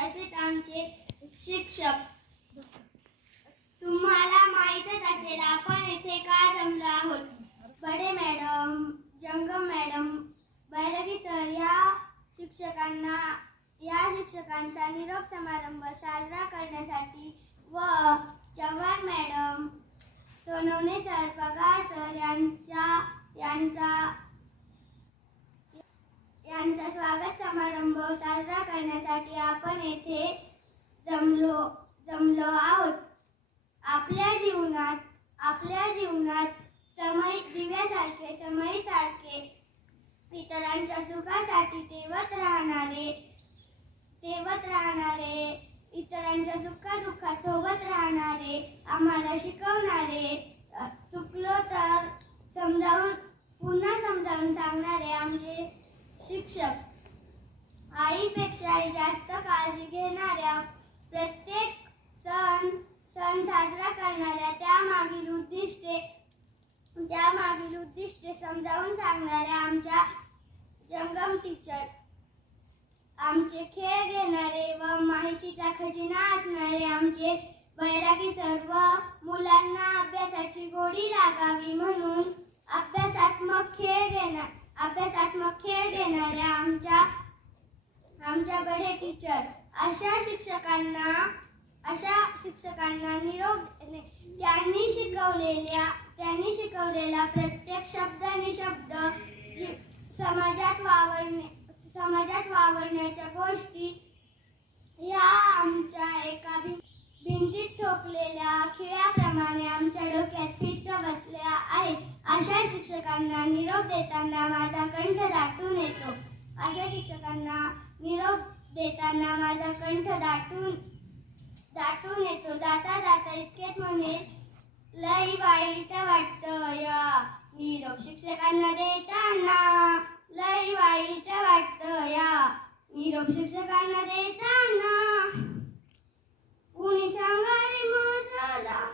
कदाचित आमचे शिक्षक. तुम्हाला माहीतच असेल आपण इथे का जमलो आहोत? Bade madam Jangam madam Bairagi sir या शिक्षकांना या शिक्षकांचा निरोप समारंभ साजरा करण्यासाठी व Chavan madam Sonawane sir Pagar sir यांचा यांचा स्वागत समारंभ साजरा करण्यासाठी आपण येथे जमलो जमलो आहोत. आपल्या जीवनात आपल्या जीवनात समय दिव्यासारखे समयीसारखे इतरांच्या सुखासाठी तेवत राहणारे तेवत राहणारे इतरांच्या सुखदुःखात सोबत राहणारे आम्हाला शिकवणारे चुकलो तर समजावून पुन्हा समजावून सांगणारे आमचे शिक्षक. आईपेक्षाही जास्त काळजी घेणाऱ्या प्रत्येक सण सण साजरा करणाऱ्या त्यामागील उद्दिष्टे त्यामागील उद्दिष्टे समजावून सांगणाऱ्या आमच्या जंगम टीचर आमचे खेळ घेणारे व माहितीचा खजिना असणारे आमचे बैरागी सर्व मुलांना अभ्यासाची गोडी लागावी म्हणून अभ्यासात्मक खेळ घेणार अभ्यासात्मक खेळ घेणाऱ्या आमच्या आमच्या बडे टीचर अशा शिक्षकांना अशा शिक्षकांना निरोप त्यांनी शिकवलेल्या त्यांनी शिकवलेला प्रत्येक शब्द आणि शब्द समाजात वावरणे समाजात वावरण्याच्या गोष्टी ह्या आमच्या एका भिंतीत ठोकलेल्या खिळ्याप्रमाणे आमच्या डोक्यात फिट बसल्या आहेत. अशा शिक्षकांना निरोप देताना माझा कंठ दाटून येतो. अशा शिक्षकांना निरोप देताना माझा कंठ दाटून दाटून येतो. जाता जाता इतकेच म्हणे लई वाईट वाटतं या निरोप शिक्षकांना देताना. लई वाईट वाटतं या निरोप शिक्षकांना देताना. कोणी सांगायला माझा